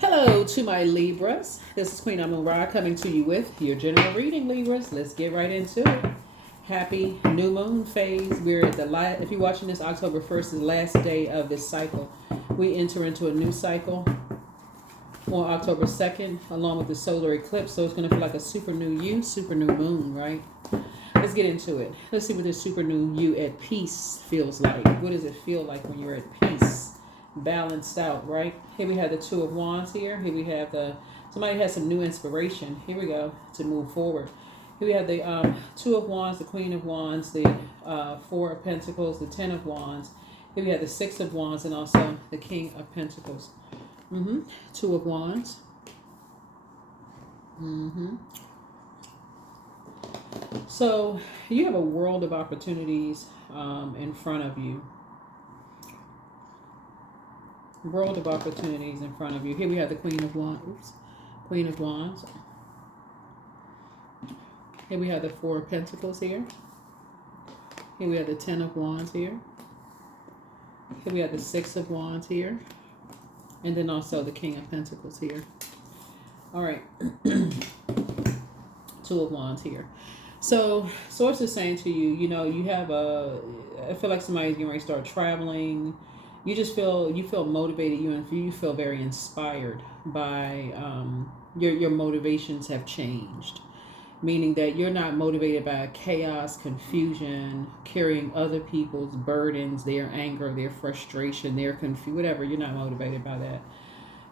Hello to my Libras. This is Queen Amun Ra coming to you with your general reading, Libras. Let's get right into it. Happy new moon phase. We're at the last, if you're watching this, October 1st is the last day of this cycle. We enter into a new cycle on October 2nd, along with the solar eclipse. So it's going to feel like a super new you, super new moon, right? Let's get into it. Let's see what this super new you at peace feels like. What does it feel like when you're at peace? Balanced out, right? Here we have the Two of Wands here. Here we have somebody has some new inspiration. Here we go to move forward. Here we have the Two of Wands, the Queen of Wands, the Four of Pentacles, the Ten of Wands. Here we have the Six of Wands and also the King of Pentacles. Two of Wands. So you have a world of opportunities in front of you. World of opportunities in front of you. Here we have the Queen of Wands. Queen of Wands. Here we have the Four of Pentacles here. Here we have the Ten of Wands here. Here we have the Six of Wands here. And then also the King of Pentacles here. All right. Two of Wands here. So, Source is saying to you, you have I feel like somebody's getting ready to start traveling. You just feel motivated. You feel very inspired by your motivations have changed, meaning that you're not motivated by chaos, confusion, carrying other people's burdens, their anger, their frustration, their whatever. You're not motivated by that.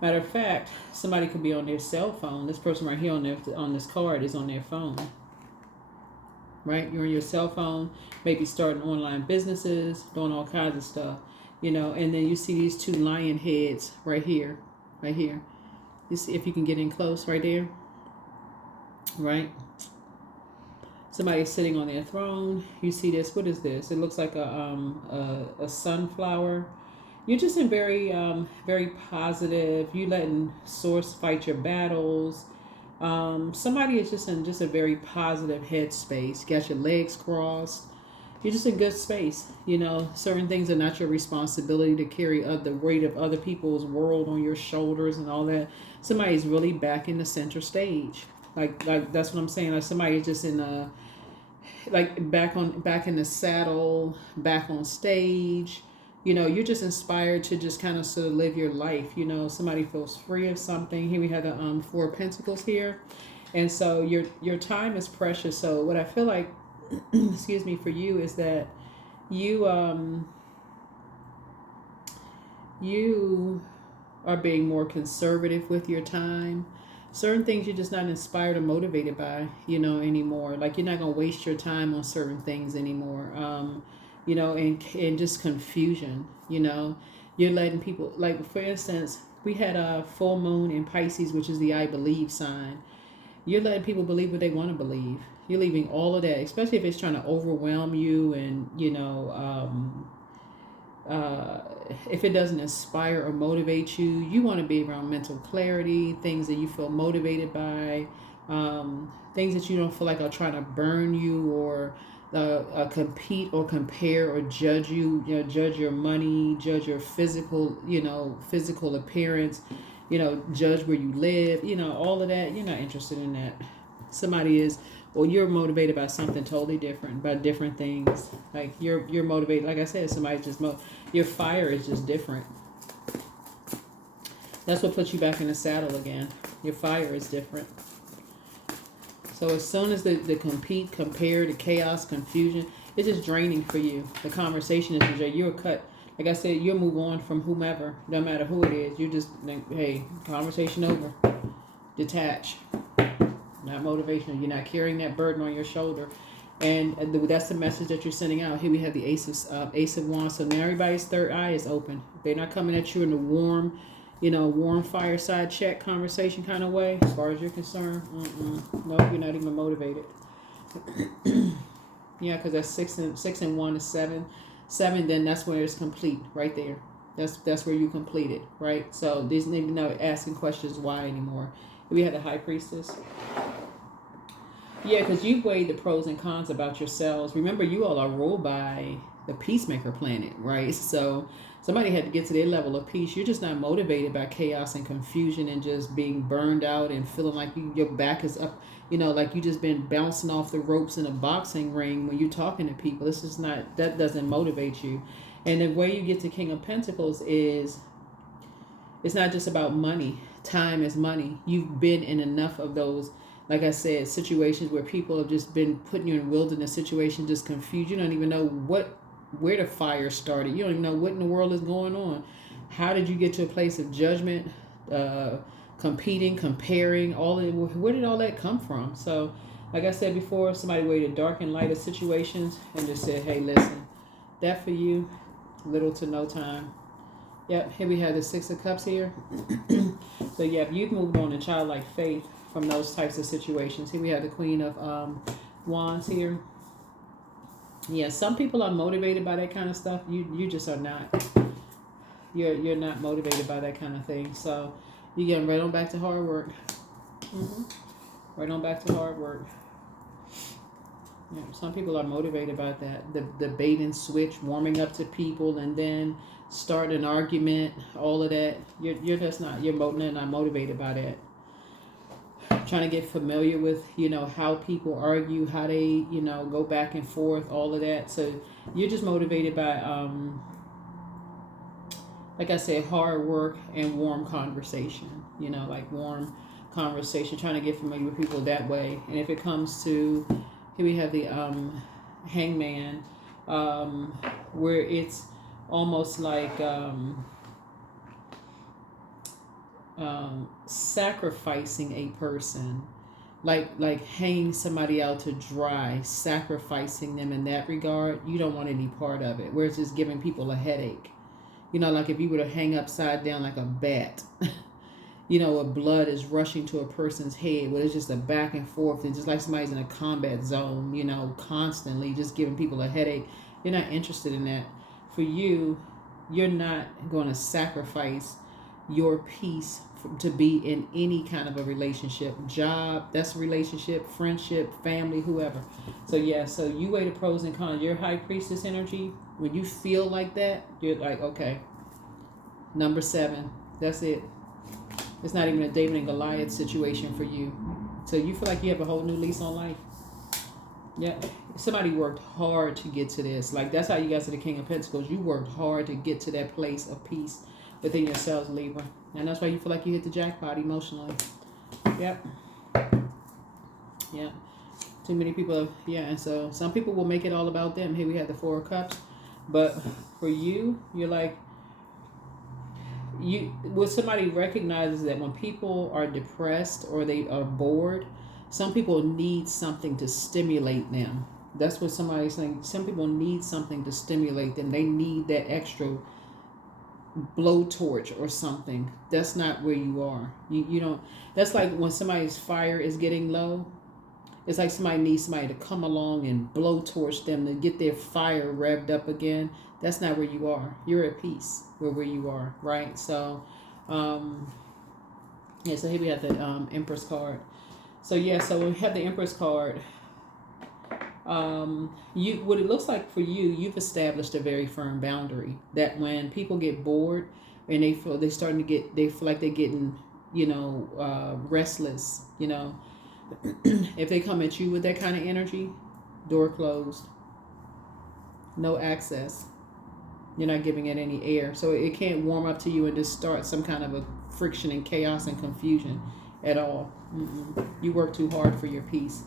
Matter of fact, somebody could be on their cell phone. This person right here on this card is on their phone. Right? You're on your cell phone, maybe starting online businesses, doing all kinds of stuff. And then you see these two lion heads right here. You see if you can get in close right there. Right? Somebody's sitting on their throne. You see this. What is this? It looks like a sunflower. You're just in very, very positive. You letting Source fight your battles. Somebody is just in a very positive headspace. Got your legs crossed. You're just in good space. Certain things are not your responsibility to carry the weight of other people's world on your shoulders and all that. Somebody's really back in the center stage. Like that's what I'm saying. Like somebody's just in back in the saddle, back on stage. You're just inspired to just kind of sort of live your life. Somebody feels free of something. Here we have the Four of Pentacles here. And so your time is precious. So what I feel like, excuse me, for you is that you are being more conservative with your time. Certain things you're just not inspired or motivated by, anymore. Like you're not going to waste your time on certain things anymore. And just confusion, you're letting people, like for instance, we had a full moon in Pisces, which is the I believe sign. You're letting people believe what they want to believe. You're leaving all of that, especially if it's trying to overwhelm you and, if it doesn't inspire or motivate you. You want to be around mental clarity, things that you feel motivated by, things that you don't feel like are trying to burn you or compete or compare or judge you, judge your money, judge your physical appearance, judge where you live, all of that. You're not interested in that. Somebody is, or you're motivated by something totally different, by different things. Like you're motivated, like I said, somebody just your fire is just different. That's what puts you back in the saddle again. Your fire is different. So as soon as the compete, compare, the chaos, confusion, it's just draining for you. The conversation is you're cut. Like I said, you'll move on from whomever, no matter who it is. You just think, hey, conversation over. Detach. Not motivational. You're not carrying that burden on your shoulder. And that's the message that you're sending out. Here we have the Ace of Wands. So now everybody's third eye is open. They're not coming at you in the warm fireside chat conversation kind of way. As far as you're concerned, no, you're not even motivated. Yeah, because that's six and 1 is 7. 7, then that's where it's complete right there. That's where you complete it, right? So these not asking questions why anymore. We had the High Priestess. Yeah, because you've weighed the pros and cons about yourselves. Remember, you all are ruled by the peacemaker planet, right? So somebody had to get to their level of peace. You're just not motivated by chaos and confusion and just being burned out and feeling like your back is up, like you just been bouncing off the ropes in a boxing ring when you're talking to people. This is not, that doesn't motivate you. And the way you get to King of Pentacles is, it's not just about money. Time is money. You've been in enough of those, like I said, situations where people have just been putting you in wilderness situations, just confused. You don't even know where the fire started. You don't even know what in the world is going on. How did you get to a place of judgment, competing, comparing, where did all that come from? So, like I said before, somebody waited dark and light of situations and just said, hey, listen, that for you, little to no time. Yep, here we have the Six of Cups here. So, yeah, you've moved on to childlike faith from those types of situations. Here we have the Queen of Wands here. Yeah, some people are motivated by that kind of stuff. You just are not. You're not motivated by that kind of thing. So, you're getting right on back to hard work. Right on back to hard work. Yeah, some people are motivated by that. The bait and switch, warming up to people, and then start an argument, all of that. You're just not, you're not motivated by that. Trying to get familiar with, how people argue, how they, go back and forth, all of that. So you're just motivated by, like I said, hard work and warm conversation, like warm conversation, trying to get familiar with people that way. And if it comes to, here we have the Hangman, where it's almost like sacrificing a person, like hanging somebody out to dry, sacrificing them in that regard. You don't want any part of it, where it's just giving people a headache. Like if you were to hang upside down like a bat, where blood is rushing to a person's head, where it's just a back and forth, and just like somebody's in a combat zone, constantly just giving people a headache. You're not interested in that. For you, you're not going to sacrifice your peace to be in any kind of a relationship, job, that's a relationship, friendship, family, whoever. So yeah, so you weigh the pros and cons. Your High Priestess energy, when you feel like that, you're like, okay, number 7, that's it. It's not even a David and Goliath situation for you. So you feel like you have a whole new lease on life. Yeah, somebody worked hard to get to this. Like, that's how you got to the King of Pentacles. You worked hard to get to that place of peace within yourselves, Libra. And that's why you feel like you hit the jackpot emotionally. Yep. Yeah. Too many people. Yeah, and so some people will make it all about them. Here we have the Four of Cups. But for you, you're like, what somebody recognizes that when people are depressed or they are bored, some people need something to stimulate them. That's what somebody's saying. Some people need something to stimulate them. They need that extra blowtorch or something. That's not where you are. You don't. That's like when somebody's fire is getting low. It's like somebody needs somebody to come along and blowtorch them to get their fire revved up again. That's not where you are. You're at peace where you are, right? So, yeah. So here we have the Empress card. So yeah. So we have the Empress card. What it looks like for you, you've established a very firm boundary that when people get bored and they feel like they're getting, restless, if they come at you with that kind of energy, door closed, no access. You're not giving it any air. So it can't warm up to you and just start some kind of a friction and chaos and confusion at all. You work too hard for your peace.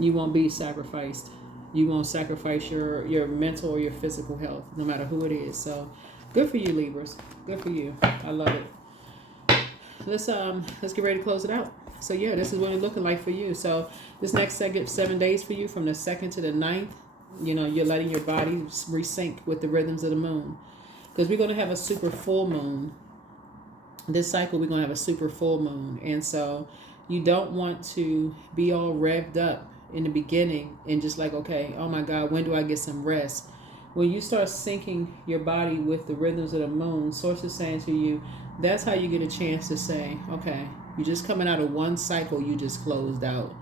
You won't be sacrificed. You won't sacrifice your mental or your physical health, no matter who it is. So good for you, Libras. Good for you. I love it. Let's get ready to close it out. So yeah, this is what it's looking like for you. So this next 7 days for you, from the 2nd to the 9th, you're letting your body resync with the rhythms of the moon. Because we're going to have a super full moon. This cycle, we're going to have a super full moon. And so you don't want to be all revved up in the beginning and just like, okay, oh my God, when do I get some rest? When you start syncing your body with the rhythms of the moon, Source is saying to you, that's how you get a chance to say, okay, you're just coming out of one cycle you just closed out.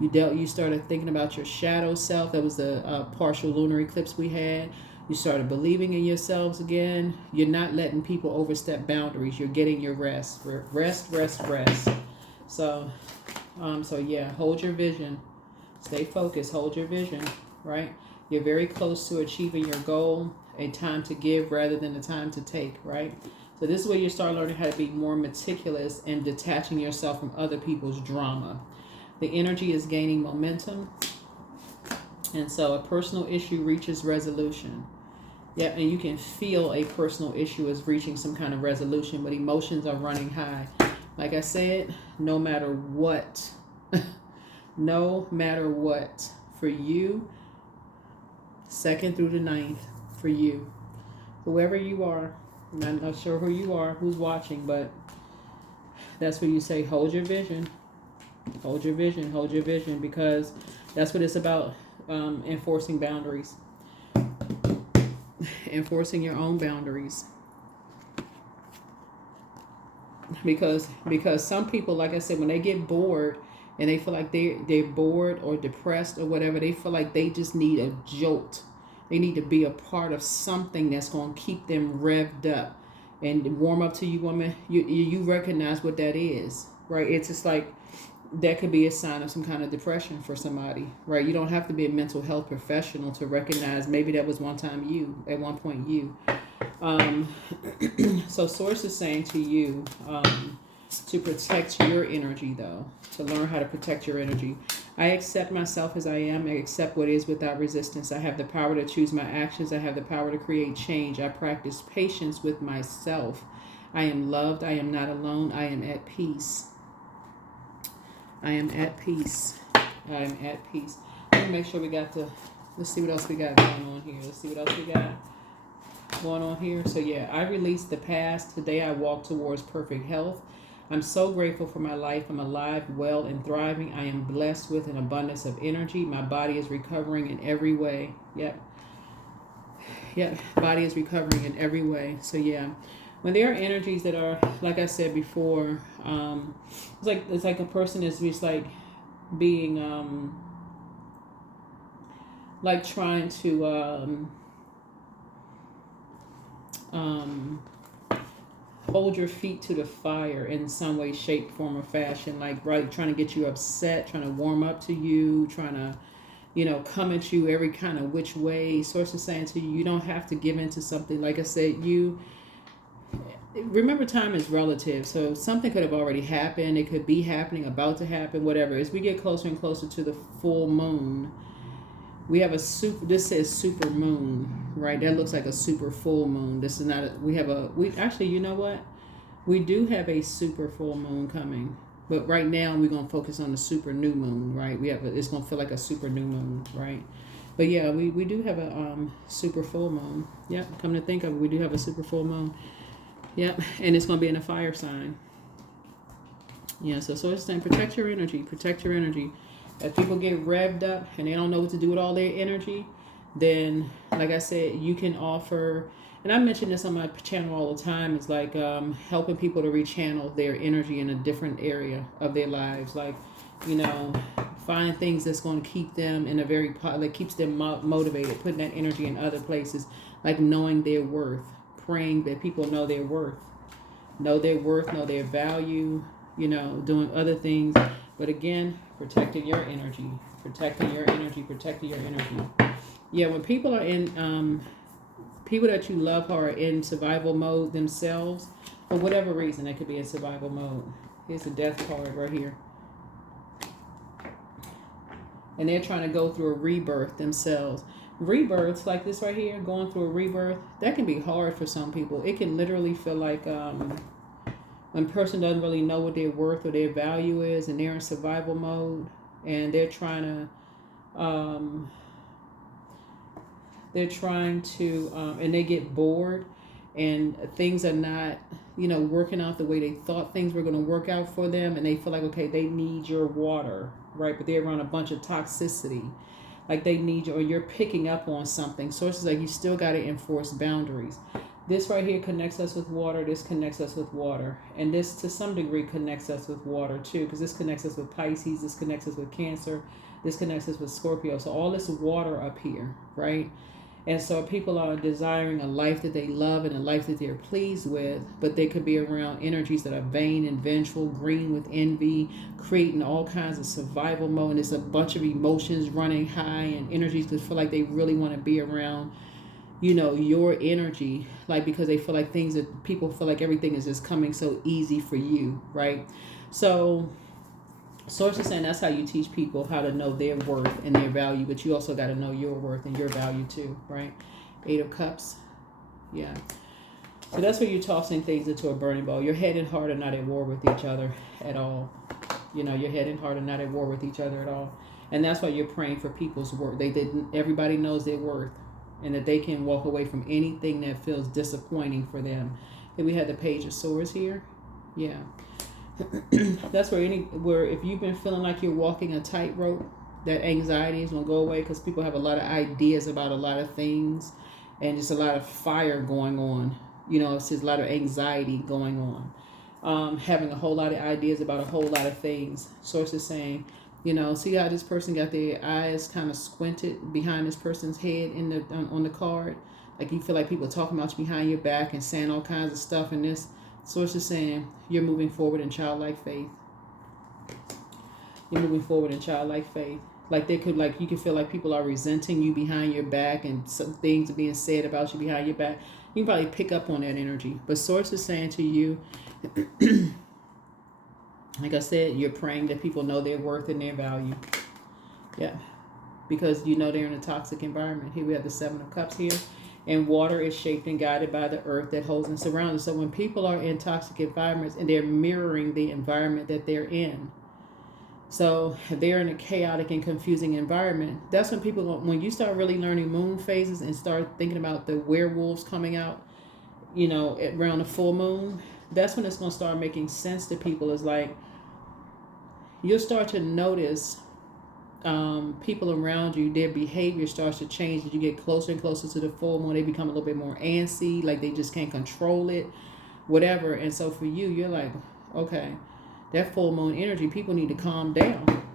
You started thinking about your shadow self. That was the partial lunar eclipse we had. You started believing in yourselves again. You're not letting people overstep boundaries. You're getting your rest. Rest. So, so yeah, hold your vision. Stay focused. Hold your vision, right? You're very close to achieving your goal. A time to give rather than a time to take, right? So this is where you start learning how to be more meticulous and detaching yourself from other people's drama. The energy is gaining momentum. And so a personal issue reaches resolution. Yeah, and you can feel a personal issue is reaching some kind of resolution, but emotions are running high. Like I said, no matter what, no matter what, for you, 2nd through the 9th, for you, whoever you are, I'm not sure who you are, who's watching, but that's where you say, hold your vision, hold your vision, hold your vision, because that's what it's about, enforcing boundaries. Enforcing your own boundaries, because some people, like I said, when they get bored and they feel like they're bored or depressed or whatever, they feel like they just need a jolt. They need to be a part of something that's going to keep them revved up and warm up to you, woman. You recognize what that is, right? It's just like that could be a sign of some kind of depression for somebody, right? You don't have to be a mental health professional to recognize maybe that was one time you, at one point you. So Source is saying to you to protect your energy, though, to learn how to protect your energy. I accept myself as I am. I accept what is without resistance. I have the power to choose my actions. I have the power to create change. I practice patience with myself. I am loved. I am not alone. I am at peace. I am at peace. I am at peace. Let me make sure we got let's see what else we got going on here. Let's see what else we got going on here. So yeah, I released the past. Today I walk towards perfect health. I'm so grateful for my life. I'm alive, well, and thriving. I am blessed with an abundance of energy. My body is recovering in every way. Yep. Body is recovering in every way. So yeah. When there are energies that are, like I said before, it's like a person is just like being like trying to hold your feet to the fire in some way, shape, form, or fashion. Like, right, trying to get you upset, trying to warm up to you, trying to, come at you every kind of which way. Source is saying to you, you don't have to give into something. Like I said, remember, time is relative, so something could have already happened. It could be happening, about to happen, whatever. As we get closer and closer to the full moon, we have this says super moon, right? That looks like a super full moon. This is not we actually, you know what? We do have a super full moon coming, but right now we're going to focus on the super new moon, right? It's going to feel like a super new moon, right? But yeah, we do have a super full moon. Yep, come to think of it, we do have a super full moon. Yep, and it's going to be in a fire sign. Yeah, so it's saying protect your energy, protect your energy. If people get revved up and they don't know what to do with all their energy, then, like I said, you can offer, and I mention this on my channel all the time, it's like helping people to rechannel their energy in a different area of their lives. Like, find things that's going to keep them in a that keeps them motivated, putting that energy in other places, like knowing their worth. Praying that people know their worth, know their value, doing other things. But again, protecting your energy. Yeah, when people are in, people that you love are in survival mode themselves, for whatever reason, they could be in survival mode. Here's the death card right here. And they're trying to go through a rebirth themselves. Rebirths like this right here, going through a rebirth, that can be hard for some people. It can literally feel like when a person doesn't really know what their worth or their value is, and they're in survival mode, and they're trying to and they get bored, and things are not working out the way they thought things were going to work out for them, and they feel like, okay, they need your water, right? But they're around a bunch of toxicity. Like they need you, or you're picking up on something. Sources like you still got to enforce boundaries. This right here connects us with water. This connects us with water. And this, to some degree, connects us with water, too, because this connects us with Pisces. This connects us with Cancer. This connects us with Scorpio. So all this water up here, right? And so people are desiring a life that they love and a life that they're pleased with, but they could be around energies that are vain and vengeful, green with envy, creating all kinds of survival mode. And there's a bunch of emotions running high and energies that feel like they really want to be around, you know, your energy, like, because they feel like things that people feel like everything is just coming so easy for you, right? So Source is saying that's how you teach people how to know their worth and their value, but you also got to know your worth and your value too, right? 8 of Cups. Yeah. So that's where you're tossing things into a burning bowl. Your head and heart are not at war with each other at all. You know, your head and heart are not at war with each other at all. And that's why you're praying for people's worth. Everybody knows their worth and that they can walk away from anything that feels disappointing for them. And we had the Page of Swords here. Yeah. That's where if you've been feeling like you're walking a tightrope, that anxiety is going to go away, because people have a lot of ideas about a lot of things and just a lot of fire going on. You know, it's just a lot of anxiety going on. Having a whole lot of ideas about a whole lot of things. Source is saying, you know, see how this person got their eyes kind of squinted behind this person's head on the card? Like you feel like people talking about you behind your back and saying all kinds of stuff, and this Source is saying you're moving forward in childlike faith. You're moving forward in childlike faith. Like you can feel like people are resenting you behind your back, and some things are being said about you behind your back. You can probably pick up on that energy. But Source is saying to you, like I said, you're praying that people know their worth and their value. Yeah. Because you know they're in a toxic environment. Here we have the 7 of Cups here. And water is shaped and guided by the earth that holds and surrounds. So when people are in toxic environments and they're mirroring the environment that they're in, so if they're in a chaotic and confusing environment, that's when when you start really learning moon phases and start thinking about the werewolves coming out, you know, around the full moon, that's when it's going to start making sense to people. It's like you'll start to notice people around you, their behavior starts to change as you get closer and closer to the full moon. They become a little bit more antsy, like they just can't control it, whatever. And so for you, you're like, okay, that full moon energy, people need to calm down.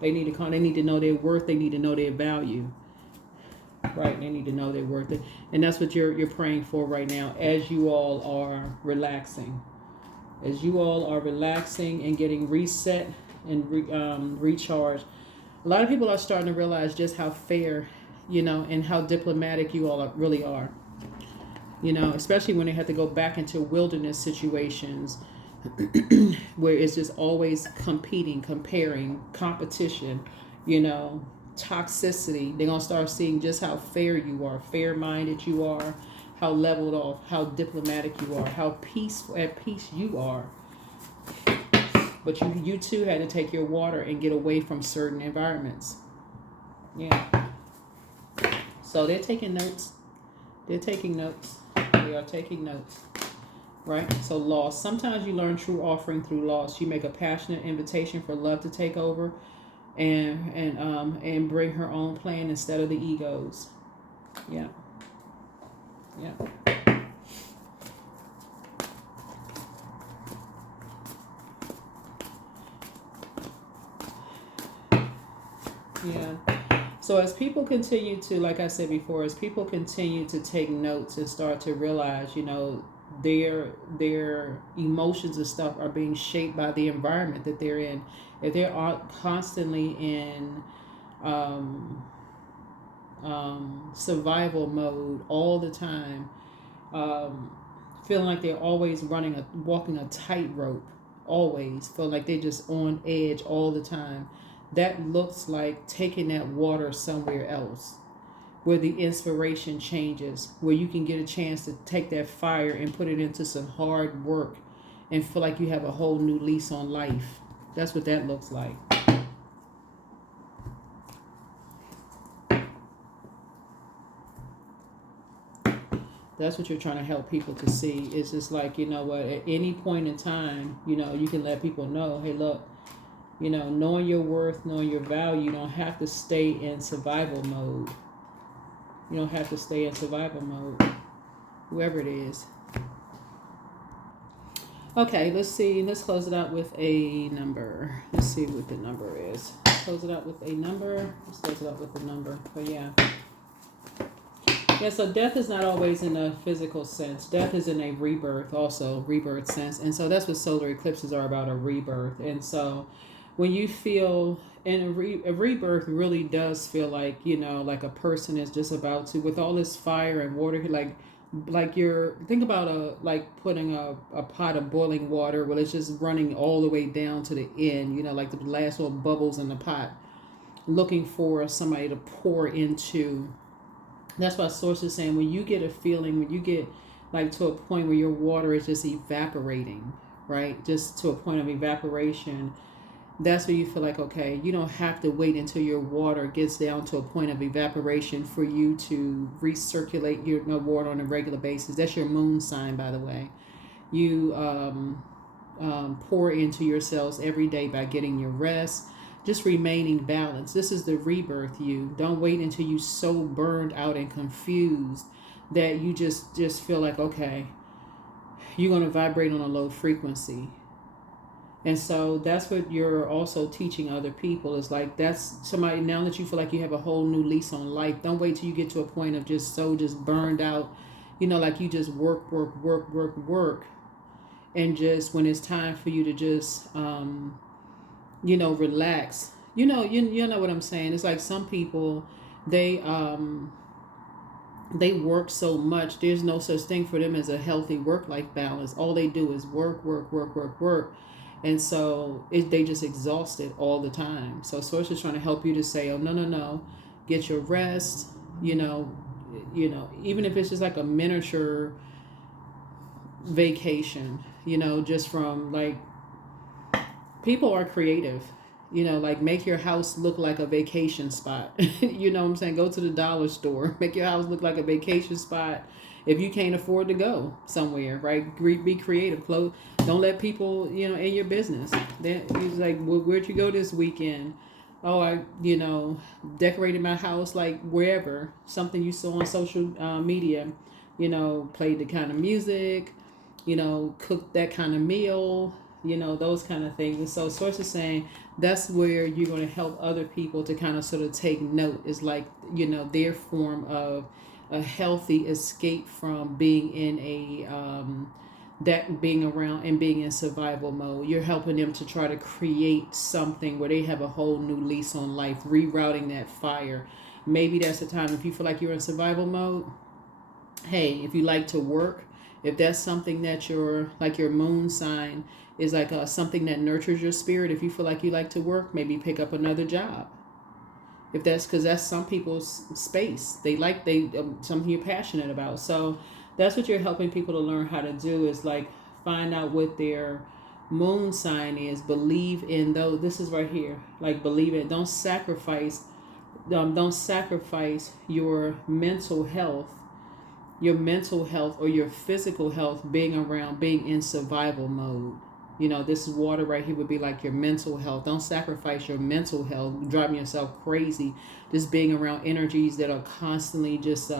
They need to know their worth. They need to know their value, right? They need to know their worth. And that's what you're praying for right now as you all are relaxing. As you all are relaxing and getting reset and recharged. A lot of people are starting to realize just how fair, you know, and how diplomatic you all really are. You know, especially when they have to go back into wilderness situations where it's just always competing, comparing, competition, you know, toxicity. They're going to start seeing just how fair you are, fair-minded you are, how leveled off, how diplomatic you are, how at peace you are. But you too had to take your water and get away from certain environments. Yeah. So they're taking notes. They're taking notes. They are taking notes. Right? So loss. Sometimes you learn true offering through loss. You make a passionate invitation for love to take over and bring her own plan instead of the egos. Yeah. Yeah. Yeah. So as people continue to, like I said before, as people continue to take notes and start to realize, you know, their emotions and stuff are being shaped by the environment that they're in. If they're constantly in survival mode all the time, feeling like they're always walking a tightrope, always feel like they're just on edge all the time. That looks like taking that water somewhere else where the inspiration changes, where you can get a chance to take that fire and put it into some hard work and feel like you have a whole new lease on life. That's what that looks like. That's what you're trying to help people to see. It's just like, you know what, at any point in time, you know, you can let people know, hey, look, you know, knowing your worth, knowing your value, you don't have to stay in survival mode. You don't have to stay in survival mode. whoever it is. Okay, let's see. Let's close it out with a number. Let's see what the number is. Close it out with a number. Let's close it out with a number. But yeah. Yeah, so death is not always in a physical sense. Death is in a rebirth, also rebirth sense. And so that's what solar eclipses are about, a rebirth. And so when you feel, and a rebirth really does feel like, like a person is just about to, with all this fire and water, like you're, think about like putting a pot of boiling water where it's just running all the way down to the end, like the last little bubbles in the pot, looking for somebody to pour into. That's why source is saying, when you get a feeling, when you get like to a point where your water is just evaporating, right? Just to a point of evaporation, that's where you feel like, okay, you don't have to wait until your water gets down to a point of evaporation for you to recirculate your water on a regular basis. That's your moon sign, by the way. You pour into yourselves every day by getting your rest, just remaining balanced. This is the rebirth you. Don't wait until you so burned out and confused that you just feel like, okay, you're going to vibrate on a low frequency. And so that's what you're also teaching other people, is like, that's somebody, now that you feel like you have a whole new lease on life, don't wait till you get to a point of just burned out, like you just work. And just when it's time for you to just, relax, you know what I'm saying? It's like some people, they work so much, there's no such thing for them as a healthy work-life balance. All they do is work. And so they just exhausted all the time. So Source is trying to help you to say, oh, no, get your rest, even if it's just like a miniature vacation, just from like, people are creative, like make your house look like a vacation spot. You know what I'm saying? Go to the dollar store, make your house look like a vacation spot. If you can't afford to go somewhere, right? Be creative. Don't let people, in your business. Then he's like, well, where'd you go this weekend? Oh, I, decorated my house, like wherever. Something you saw on social media, played the kind of music, cooked that kind of meal, those kind of things. And so Source is saying that's where you're going to help other people to kind of sort of take note, is like, their form of a healthy escape from being in being around and being in survival mode. You're helping them to try to create something where they have a whole new lease on life, rerouting that fire. Maybe that's the time, if you feel like you're in survival mode, hey, if you like to work, if that's something that your moon sign is like something that nurtures your spirit, if you feel like you like to work, maybe pick up another job. If that's, because that's some people's space. Something you're passionate about. So that's what you're helping people to learn how to do, is like find out what their moon sign is. Believe in those. This is right here. Like, believe it. Don't sacrifice your mental health or your physical health being in survival mode. This water right here would be like your mental health. Don't sacrifice your mental health, driving yourself crazy, just being around energies that are constantly just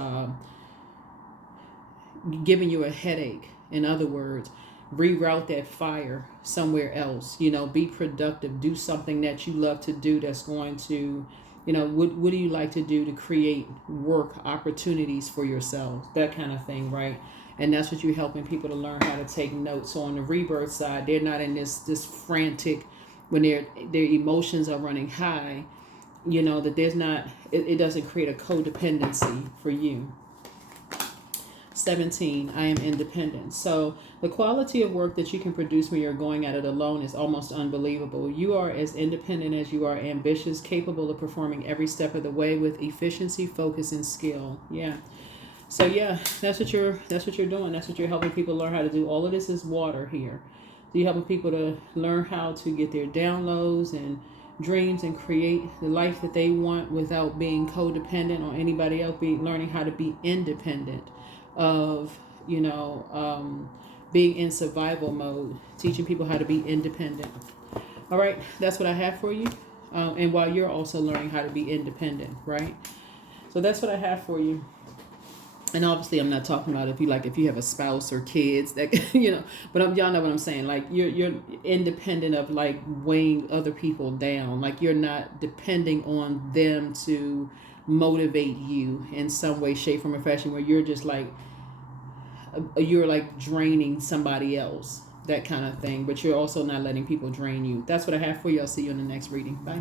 giving you a headache. In other words, reroute that fire somewhere else. Be productive. Do something that you love to do that's going to, what do you like to do to create work opportunities for yourself? That kind of thing, right? And that's what you're helping people to learn how to take notes. So on the rebirth side, they're not in this frantic, when their emotions are running high, that there's not, it doesn't create a codependency for you. 17, I am independent. So the quality of work that you can produce when you're going at it alone is almost unbelievable. You are as independent as you are ambitious, capable of performing every step of the way with efficiency, focus, and skill. Yeah. So yeah, that's what you're doing. That's what you're helping people learn how to do. All of this is water here. So you're helping people to learn how to get their downloads and dreams and create the life that they want without being codependent on anybody else. Learning how to be independent of, being in survival mode. Teaching people how to be independent. All right, that's what I have for you. And while you're also learning how to be independent, right? So that's what I have for you. And obviously I'm not talking about if you have a spouse or kids that but y'all know what I'm saying. Like you're independent of like weighing other people down. Like you're not depending on them to motivate you in some way, shape, form, or fashion, where you're just like you're like draining somebody else, that kind of thing. But you're also not letting people drain you. That's what I have for you. I'll see you in the next reading. Bye.